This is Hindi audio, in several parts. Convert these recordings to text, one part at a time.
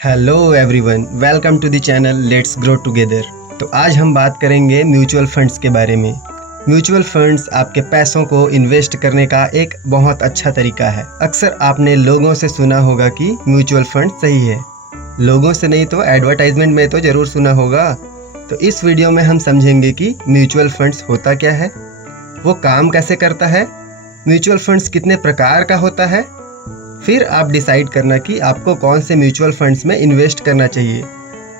Hello everyone, welcome to the channel let's grow together. तो आज हम बात करेंगे म्यूचुअल फंड्स के बारे में। म्यूचुअल फंड्स आपके पैसों को इन्वेस्ट करने का एक बहुत अच्छा तरीका है। अक्सर आपने लोगों से सुना होगा कि म्यूचुअल फंड सही है। लोगों से नहीं तो एडवर्टाइजमेंट में तो ज़रूर सुना होगा। तो इस वीडियो में हम समझेंगे कि म्यूचुअल फंड्स होता क्या है, वो काम कैसे करता है, म्यूचुअल फंड्स कितने प्रकार का होता है, फिर आप डिसाइड करना कि आपको कौन से म्यूचुअल फंड्स में इन्वेस्ट करना चाहिए।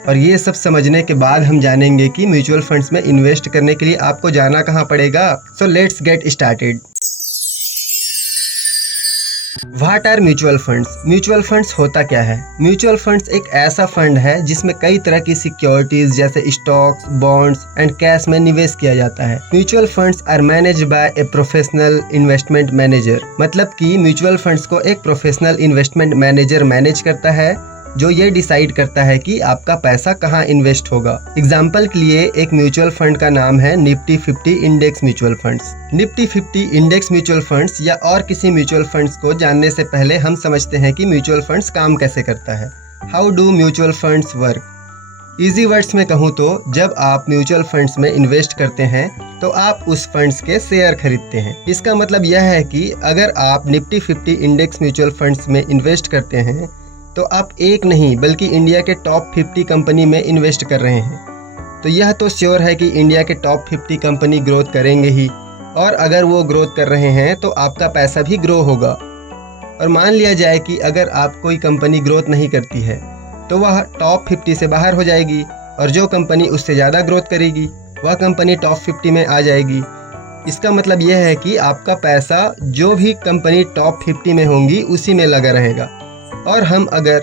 और ये सब समझने के बाद हम जानेंगे कि म्यूचुअल फंड्स में इन्वेस्ट करने के लिए आपको जाना कहाँ पड़ेगा। So let's get started. What are mutual funds? Mutual funds होता क्या है? म्यूचुअल फंड्स एक ऐसा फंड है जिसमें कई तरह की सिक्योरिटीज जैसे स्टॉक्स, बॉन्ड्स एंड कैश में निवेश किया जाता है। Mutual funds are managed by a professional investment manager. मतलब कि म्यूचुअल फंड्स को एक प्रोफेशनल इन्वेस्टमेंट मैनेजर मैनेज करता है, जो ये डिसाइड करता है कि आपका पैसा कहाँ इन्वेस्ट होगा। एग्जाम्पल के लिए एक म्यूचुअल फंड का नाम है Nifty 50 index mutual funds. Nifty 50 index mutual funds या और किसी म्यूचुअल फंड्स को जानने से पहले हम समझते हैं कि म्यूचुअल फंड्स काम कैसे करता है। How do mutual funds work? Easy words में कहूँ तो जब आप म्यूचुअल फंड्स में इन्वेस्ट करते हैं तो आप उस फंड्स के शेयर खरीदते हैं। इसका मतलब यह है कि अगर आप निफ्टी 50 इंडेक्स म्यूचुअल फंड्स में इन्वेस्ट करते हैं तो आप एक नहीं बल्कि इंडिया के टॉप 50 कंपनी में इन्वेस्ट कर रहे हैं। तो यह तो श्योर है कि इंडिया के टॉप 50 कंपनी ग्रोथ करेंगे ही, और अगर वो ग्रोथ कर रहे हैं तो आपका पैसा भी ग्रो होगा। और मान लिया जाए कि अगर आप कोई कंपनी ग्रोथ नहीं करती है तो वह टॉप 50 से बाहर हो जाएगी, और जो कंपनी उससे ज़्यादा ग्रोथ करेगी वह कंपनी टॉप 50 में आ जाएगी। इसका मतलब यह है कि आपका पैसा जो भी कंपनी टॉप 50 में होंगी उसी में लगा रहेगा। और हम अगर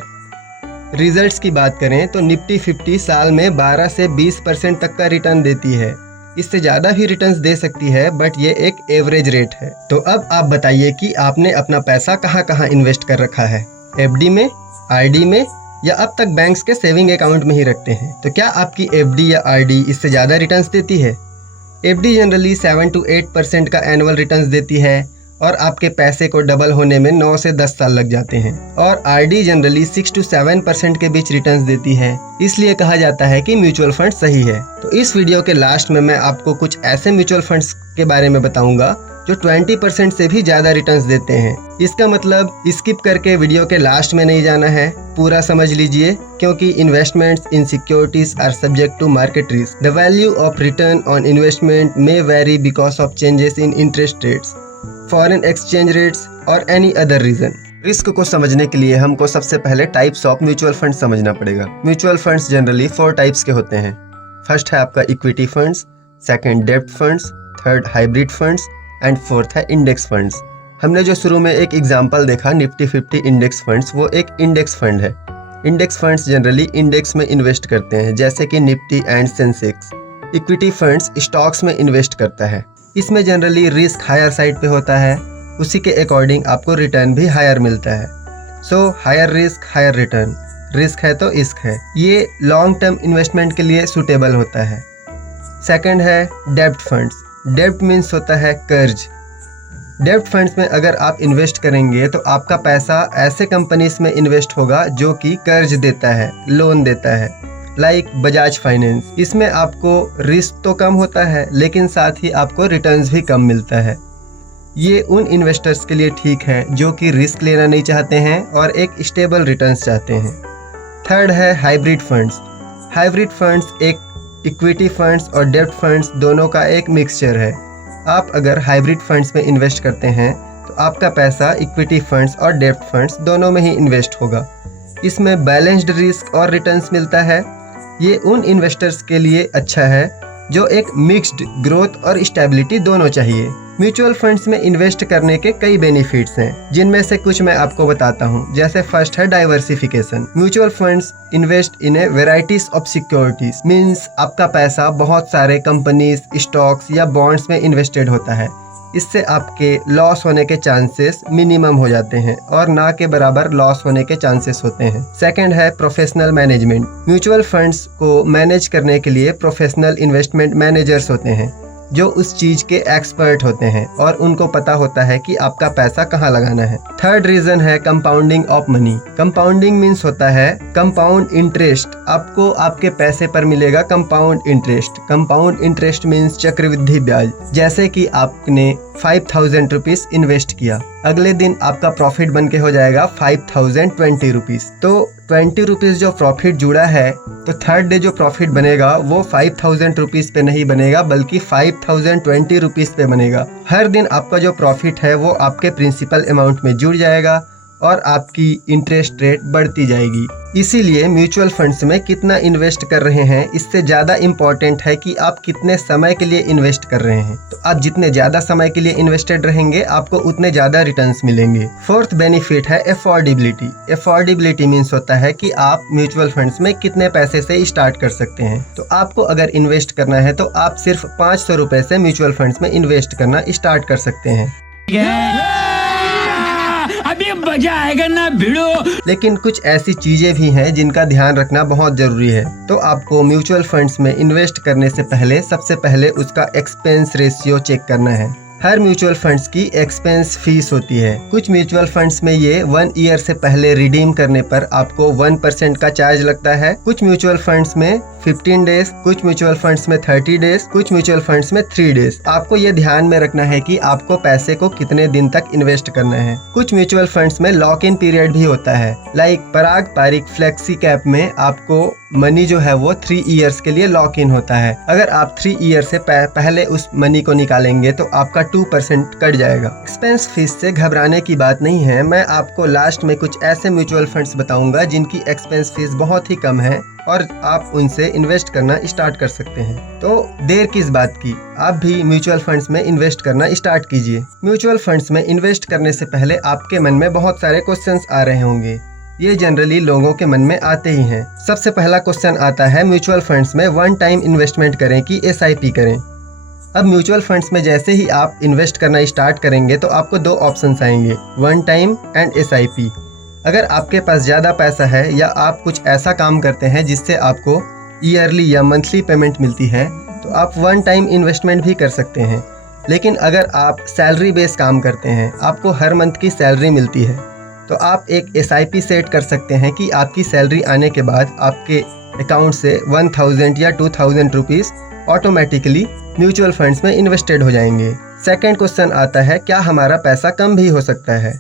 रिजल्ट्स की बात करें तो निफ्टी 50 साल में 12 से 20% तक का रिटर्न देती है। इससे ज़्यादा भी रिटर्न्स दे सकती है, बट ये एक एवरेज रेट है। तो अब आप बताइए कि आपने अपना पैसा कहाँ कहाँ इन्वेस्ट कर रखा है? एफडी में, आरडी में, या अब तक बैंक्स के सेविंग अकाउंट में ही रखते हैं? तो क्या आपकी एफडी या आरडी इससे ज़्यादा रिटर्न्स देती है? एफडी जनरली 7 to 8% का एनुअल रिटर्न्स देती है, और आपके पैसे को डबल होने में 9 से 10 साल लग जाते हैं। और आरडी जनरली 6 to 7% के बीच रिटर्न्स देती है। इसलिए कहा जाता है कि म्यूचुअल फंड सही है। तो इस वीडियो के लास्ट में मैं आपको कुछ ऐसे म्यूचुअल फंड्स के बारे में बताऊंगा जो 20% से भी ज़्यादा रिटर्न्स देते हैं। इसका मतलब स्किप करके वीडियो के लास्ट में नहीं जाना है, पूरा समझ लीजिए, क्योंकि investments in securities are subject to market risk. The value of return on investment may vary because of changes in interest rates, foreign exchange rates और एनी अदर रीजन। रिस्क को समझने के लिए हमको सबसे पहले टाइप्स ऑफ म्यूचुअल फंड समझना पड़ेगा। म्यूचुअल फंड्स जनरली 4 टाइप्स के होते हैं। फर्स्ट है आपका इक्विटी फंड्स, सेकंड डेब्ट funds, third hybrid funds and fourth है इंडेक्स फंड्स। हमने जो शुरू में एक एग्जांपल देखा निफ्टी 50 इंडेक्स फंड्स, वो एक इंडेक्स फंड है। इंडेक्स फंड्स जनरली इंडेक्स में इन्वेस्ट करते हैं, जैसे कि Nifty and Sensex. Equity funds stocks में इन्वेस्ट करता है। इसमें जनरली रिस्क हायर साइड पे होता है, उसी के अकॉर्डिंग आपको रिटर्न भी हायर मिलता है। So higher risk higher return, risk है तो इश्क है। ये लॉन्ग टर्म इन्वेस्टमेंट के लिए सूटेबल होता है। सेकंड है डेब्ट फंड्स। डेब्ट मीन्स होता है कर्ज। डेब्ट फंड्स में अगर आप इन्वेस्ट करेंगे तो आपका पैसा ऐसे कंपनीज में इन्वेस्ट होगा जो कि कर्ज देता है, लोन देता है, लाइक बजाज फाइनेंस। इसमें आपको रिस्क तो कम होता है, लेकिन साथ ही आपको रिटर्न्स भी कम मिलता है। ये उन इन्वेस्टर्स के लिए ठीक है जो कि रिस्क लेना नहीं चाहते हैं और एक स्टेबल रिटर्न्स चाहते हैं। थर्ड है हाइब्रिड फंड्स। हाइब्रिड फंड्स एक इक्विटी फंड्स और डेब्ट फंड्स दोनों का एक मिक्सचर है। आप अगर हाइब्रिड फंड्स में इन्वेस्ट करते हैं तो आपका पैसा इक्विटी फंड्स और डेब्ट फंड्स दोनों में ही इन्वेस्ट होगा। इसमें बैलेंस्ड रिस्क और रिटर्न्स मिलता है। ये उन इन्वेस्टर्स के लिए अच्छा है जो एक मिक्स्ड ग्रोथ और स्टेबिलिटी दोनों चाहिए। म्यूचुअल फंड्स में इन्वेस्ट करने के कई बेनिफिट्स हैं, जिनमें से कुछ मैं आपको बताता हूँ। जैसे फर्स्ट है diversification. Mutual funds invest in A varieties of securities, means आपका पैसा बहुत सारे कंपनीज, स्टॉक्स या बॉन्ड्स में इन्वेस्टेड होता है। इससे आपके लॉस होने के चांसेस मिनिमम हो जाते हैं और ना के बराबर लॉस होने के चांसेस होते हैं। सेकंड है प्रोफेशनल मैनेजमेंट। म्यूचुअल फंड्स को मैनेज करने के लिए प्रोफेशनल इन्वेस्टमेंट मैनेजर्स होते हैं, जो उस चीज के एक्सपर्ट होते हैं और उनको पता होता है कि आपका पैसा कहाँ लगाना है। थर्ड रीजन है compounding of money. Compounding means होता है कंपाउंड इंटरेस्ट। आपको आपके पैसे पर मिलेगा compound interest. Compound interest means चक्रवृद्धि ब्याज। जैसे कि आपने 5000 रुपीज इन्वेस्ट किया, अगले दिन आपका प्रॉफिट बन के हो जाएगा 5020 रुपीज। तो 20 रुपीज जो प्रॉफिट जुड़ा है, तो थर्ड डे जो प्रॉफिट बनेगा वो 5000 रुपीज पे नहीं बनेगा बल्कि 5020 रुपीज पे बनेगा। हर दिन आपका जो प्रॉफिट है वो आपके प्रिंसिपल अमाउंट में जुड़ जाएगा और आपकी इंटरेस्ट रेट बढ़ती जाएगी। इसीलिए म्यूचुअल फंड्स में कितना इन्वेस्ट कर रहे हैं इससे ज़्यादा इम्पोर्टेंट है कि आप कितने समय के लिए इन्वेस्ट कर रहे हैं। तो आप जितने ज़्यादा समय के लिए इन्वेस्टेड रहेंगे आपको उतने ज़्यादा रिटर्न्स मिलेंगे। फोर्थ बेनिफिट है अफोर्डेबिलिटी। अफोर्डेबिलिटी मीन्स होता है कि आप म्यूचुअल फंड्स में कितने पैसे से स्टार्ट कर सकते हैं। तो आपको अगर इन्वेस्ट करना है तो आप सिर्फ 500 रुपए से म्यूचुअल फंड्स में इन्वेस्ट करना स्टार्ट कर सकते हैं। अभी मजा आएगा ना भिड़ो। लेकिन कुछ ऐसी चीजें भी हैं जिनका ध्यान रखना बहुत जरूरी है। तो आपको म्यूचुअल फंड्स में इन्वेस्ट करने से पहले सबसे पहले उसका एक्सपेंस रेशियो चेक करना है। हर म्यूचुअल फंड्स की एक्सपेंस फीस होती है। कुछ म्यूचुअल फंड्स में ये 1 ईयर से पहले रिडीम करने पर आपको 1% का चार्ज लगता है। कुछ म्यूचुअल फंड्स में 15 डेज, कुछ म्यूचुअल फंड्स में 30 डेज, कुछ म्यूचुअल फंड्स में 3 डेज। आपको ये ध्यान में रखना है कि आपको पैसे को कितने दिन तक इन्वेस्ट करना है। कुछ म्यूचुअल फंड्स में लॉक इन पीरियड भी होता है। लाइक पराग पारिक फ्लेक्सी कैप में आपको मनी जो है वो 3 ईयर्स के लिए लॉक इन होता है। अगर आप 3 ईयर से पहले उस मनी को निकालेंगे तो आपका 2% कट जाएगा। एक्सपेंस फीस से घबराने की बात नहीं है। मैं आपको लास्ट में कुछ ऐसे म्यूचुअल फंड्स बताऊंगा जिनकी एक्सपेंस फीस बहुत ही कम है और आप उनसे इन्वेस्ट करना स्टार्ट कर सकते हैं। तो देर किस बात की, आप भी म्यूचुअल फंड्स में इन्वेस्ट करना स्टार्ट कीजिए। म्यूचुअल फंड्स में इन्वेस्ट करने से पहले आपके मन में बहुत सारे क्वेश्चंस आ रहे होंगे। ये जनरली लोगों के मन में आते ही हैं। सबसे पहला क्वेश्चन आता है म्यूचुअल फंड्स में वन टाइम इन्वेस्टमेंट करें कि SIP करें। अब म्यूचुअल फंड्स में जैसे ही आप इन्वेस्ट करना स्टार्ट करेंगे तो आपको 2 ऑप्शंस आएंगे, वन टाइम एंड SIP। अगर आपके पास ज़्यादा पैसा है या आप कुछ ऐसा काम करते हैं जिससे आपको ईयरली या मंथली पेमेंट मिलती है तो आप वन टाइम इन्वेस्टमेंट भी कर सकते हैं। लेकिन अगर आप सैलरी बेस काम करते हैं, आपको हर मंथ की सैलरी मिलती है, तो आप एक SIP सेट कर सकते हैं कि आपकी सैलरी आने के बाद आपके अकाउंट से 1000 या 2000 रुपीज़ ऑटोमेटिकली म्यूचुअल फंड्स में इन्वेस्टेड हो जाएंगे। सेकंड क्वेश्चन आता है क्या हमारा पैसा कम भी हो सकता है?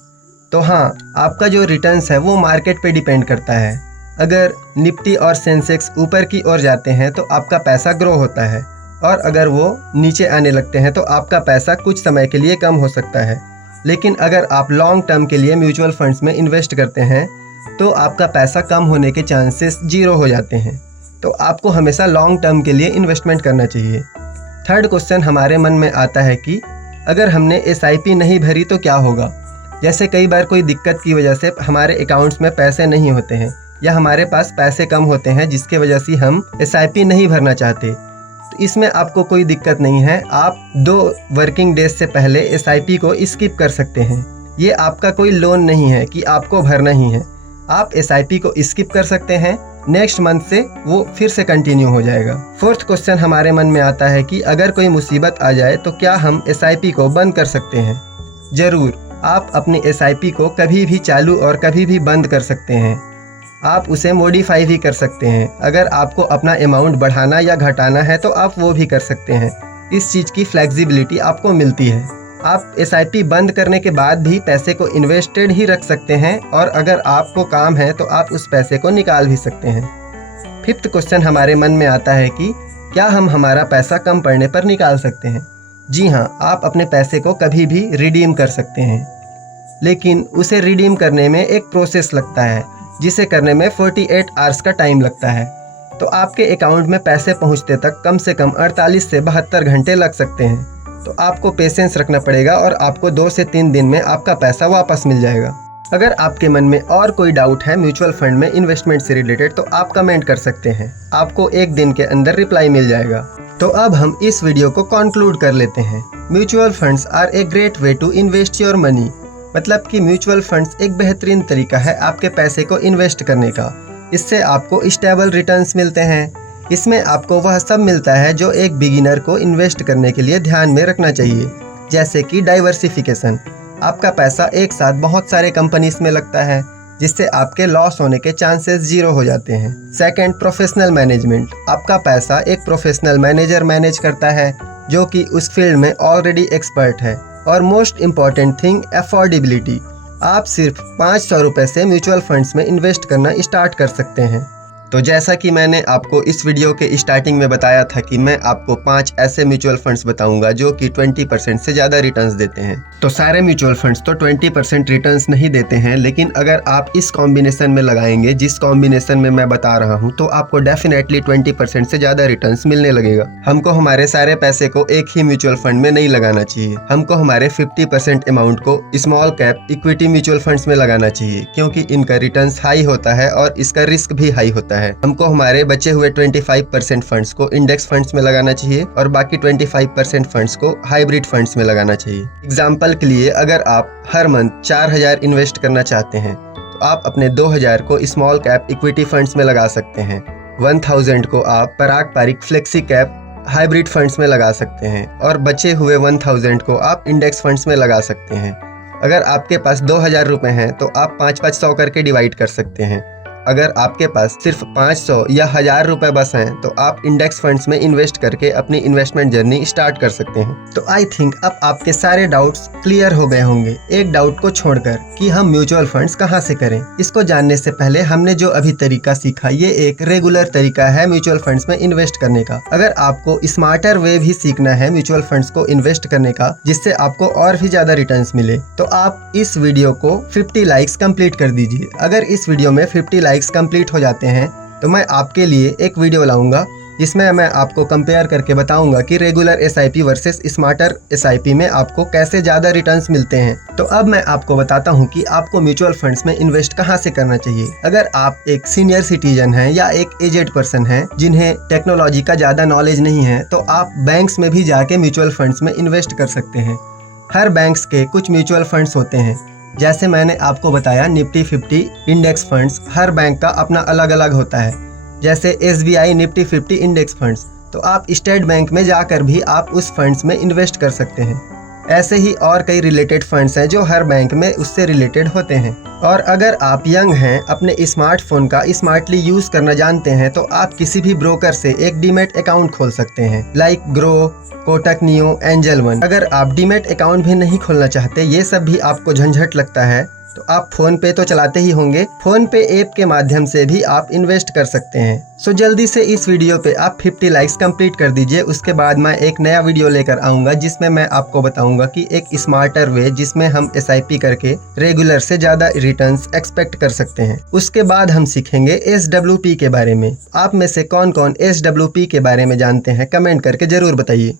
तो हाँ, आपका जो रिटर्न्स है वो मार्केट पे डिपेंड करता है। अगर निफ्टी और सेंसेक्स ऊपर की ओर जाते हैं तो आपका पैसा ग्रो होता है और अगर वो नीचे आने लगते हैं तो आपका पैसा कुछ समय के लिए कम हो सकता है। लेकिन अगर आप लॉन्ग टर्म के लिए म्यूचुअल फंड्स में इन्वेस्ट करते हैं तो आपका पैसा कम होने के चांसेस 0 हो जाते हैं। तो आपको हमेशा लॉन्ग टर्म के लिए इन्वेस्टमेंट करना चाहिए। थर्ड क्वेश्चन हमारे मन में आता है कि अगर हमने SIP नहीं भरी तो क्या होगा? जैसे कई बार कोई दिक्कत की वजह से हमारे अकाउंट्स में पैसे नहीं होते हैं या हमारे पास पैसे कम होते हैं जिसके वजह से हम SIP नहीं भरना चाहते। तो इसमें आपको कोई दिक्कत नहीं है। आप 2 वर्किंग डेज से पहले SIP को स्किप कर सकते हैं। ये आपका कोई लोन नहीं है कि आपको भरना ही है। आप SIP को स्किप कर सकते हैं, नेक्स्ट मंथ से वो फिर से कंटिन्यू हो जाएगा। फोर्थ क्वेश्चन हमारे मन में आता है कि अगर कोई मुसीबत आ जाए तो क्या हम SIP को बंद कर सकते हैं? ज़रूर, आप अपनी SIP को कभी भी चालू और कभी भी बंद कर सकते हैं। आप उसे मॉडिफाई भी कर सकते हैं। अगर आपको अपना अमाउंट बढ़ाना या घटाना है तो आप वो भी कर सकते हैं। इस चीज़ की फ्लेक्सिबिलिटी आपको मिलती है। आप SIP बंद करने के बाद भी पैसे को इन्वेस्टेड ही रख सकते हैं और अगर आपको काम है तो आप उस पैसे को निकाल भी सकते हैं। फिफ्थ क्वेश्चन हमारे मन में आता है कि क्या हम हमारा पैसा कम पड़ने पर निकाल सकते हैं? जी हाँ, आप अपने पैसे को कभी भी रिडीम कर सकते हैं, लेकिन उसे रिडीम करने में एक प्रोसेस लगता है जिसे करने में 48 आवर्स का टाइम लगता है। तो आपके अकाउंट में पैसे पहुंचते तक कम से कम 48 से 72 घंटे लग सकते हैं। तो आपको पेशेंस रखना पड़ेगा और आपको 2 से 3 दिन में आपका पैसा वापस मिल जाएगा। अगर आपके मन में और कोई डाउट है म्यूचुअल फंड में इन्वेस्टमेंट से रिलेटेड तो आप कमेंट कर सकते हैं, आपको 1 दिन के अंदर रिप्लाई मिल जाएगा। तो अब हम इस वीडियो को कंक्लूड कर लेते हैं। Mutual funds are a great way to invest your money. मतलब कि म्यूचुअल फंड्स एक बेहतरीन तरीका है आपके पैसे को इन्वेस्ट करने का। इससे आपको स्टेबल रिटर्न्स मिलते हैं। इसमें आपको वह सब मिलता है जो एक बिगिनर को इन्वेस्ट करने के लिए ध्यान में रखना चाहिए, जैसे कि डाइवर्सिफिकेशन। आपका पैसा एक साथ बहुत सारे कंपनीज में लगता है, जिससे आपके लॉस होने के चांसेस 0 हो जाते हैं। Second, professional management. आपका पैसा एक प्रोफेशनल मैनेजर मैनेज करता है जो कि उस फील्ड में ऑलरेडी एक्सपर्ट है। और मोस्ट इम्पॉर्टेंट थिंग, अफोर्डेबिलिटी। आप सिर्फ 500 रुपये से म्यूचुअल फंड्स में इन्वेस्ट करना स्टार्ट कर सकते हैं। तो जैसा कि मैंने आपको इस वीडियो के स्टार्टिंग में बताया था कि मैं आपको 5 ऐसे म्यूचुअल फंड्स बताऊंगा जो कि 20% से ज़्यादा रिटर्न्स देते हैं। तो सारे म्यूचुअल फंड्स तो 20% रिटर्न्स नहीं देते हैं, लेकिन अगर आप इस कॉम्बिनेशन में लगाएंगे, जिस कॉम्बिनेशन में मैं बता रहा हूं, तो आपको डेफिनेटली 20% से ज़्यादा रिटर्न्स मिलने लगेगा। हमको हमारे सारे पैसे को एक ही म्यूचुअल फंड में नहीं लगाना चाहिए। हमको हमारे 50% अमाउंट को small cap equity mutual funds में लगाना चाहिए, क्योंकि इनका रिटर्न्स हाई होता है और इसका रिस्क भी हाई होता है। हमको हमारे बचे हुए 25% फंड्स को इंडेक्स फंड्स में लगाना चाहिए और बाकी 25% फंड्स को हाइब्रिड फंड्स में लगाना चाहिए। एग्जाम्पल के लिए, अगर आप हर मंथ 4000 इन्वेस्ट करना चाहते हैं तो आप अपने 2000 को स्मॉल कैप इक्विटी फंड्स में लगा सकते हैं। 1000 को आप पारंपरिक फ्लेक्सी कैप हाइब्रिड फंड्स में लगा सकते हैं और बचे हुए 1000 को आप इंडेक्स फंड्स में लगा सकते हैं। अगर आपके पास 2000 रुपये हैं तो आप 5-500 करके डिवाइड कर सकते हैं। अगर आपके पास सिर्फ 500 या 1000 रुपये बस हैं तो आप इंडेक्स फंड्स में इन्वेस्ट करके अपनी इन्वेस्टमेंट जर्नी स्टार्ट कर सकते हैं। तो आई थिंक अब आपके सारे डाउट्स क्लियर हो गए होंगे, एक डाउट को छोड़कर, कि हम म्यूचुअल फंड्स कहाँ से करें। इसको जानने से पहले हमने जो अभी तरीका सीखा, ये एक रेगुलर तरीका है म्यूचुअल फंड्स में इन्वेस्ट करने का। अगर आपको स्मार्टर वे भी सीखना है म्यूचुअल फंड्स को इन्वेस्ट करने का, जिससे आपको और भी ज्यादा रिटर्न्स मिले, तो आप इस वीडियो को 50 लाइक्स कंप्लीट कर दीजिए। अगर इस वीडियो में 50 लाइक्स कंप्लीट हो जाते हैं तो मैं आपके लिए एक वीडियो लाऊंगा जिसमें मैं आपको कंपेयर करके बताऊंगा कि regular SIP versus smarter SIP में आपको कैसे ज़्यादा रिटर्न्स मिलते हैं। तो अब मैं आपको बताता हूं कि आपको म्यूचुअल फंड्स में इन्वेस्ट कहां से करना चाहिए। अगर आप एक सीनियर सिटीजन हैं या एक एजेड पर्सन हैं जिन्हें टेक्नोलॉजी का ज़्यादा नॉलेज नहीं है, तो आप बैंक्स में भी जाके म्यूचुअल फंड्स में इन्वेस्ट कर सकते हैं। हर बैंक्स के कुछ म्यूचुअल फंड्स होते हैं, जैसे मैंने आपको बताया निफ्टी 50 इंडेक्स फंड्स हर बैंक का अपना अलग अलग होता है। जैसे SBI निफ्टी 50 इंडेक्स फंड्स, तो आप स्टेट बैंक में जाकर भी आप उस फंड्स में इन्वेस्ट कर सकते हैं। ऐसे ही और कई रिलेटेड फंड्स हैं जो हर बैंक में उससे रिलेटेड होते हैं। और अगर आप यंग हैं, अपने स्मार्टफोन का स्मार्टली यूज़ करना जानते हैं, तो आप किसी भी ब्रोकर से एक डीमैट अकाउंट खोल सकते हैं, like grow, Kotak neo, angel one. अगर आप डीमैट अकाउंट भी नहीं खोलना चाहते, ये सब भी आपको झंझट लगता है, तो आप फ़ोन पे तो चलाते ही होंगे, फ़ोन पे ऐप के माध्यम से भी आप इन्वेस्ट कर सकते हैं। सो जल्दी से इस वीडियो पे आप 50 लाइक्स कंप्लीट कर दीजिए। उसके बाद मैं एक नया वीडियो लेकर आऊँगा जिसमें मैं आपको बताऊँगा कि एक स्मार्टर वे जिसमें हम SIP करके रेगुलर से ज़्यादा रिटर्न्स एक्सपेक्ट कर सकते हैं। उसके बाद हम सीखेंगे SWP के बारे में। आप में से कौन कौन SWP के बारे में जानते हैं, कमेंट करके ज़रूर बताइए।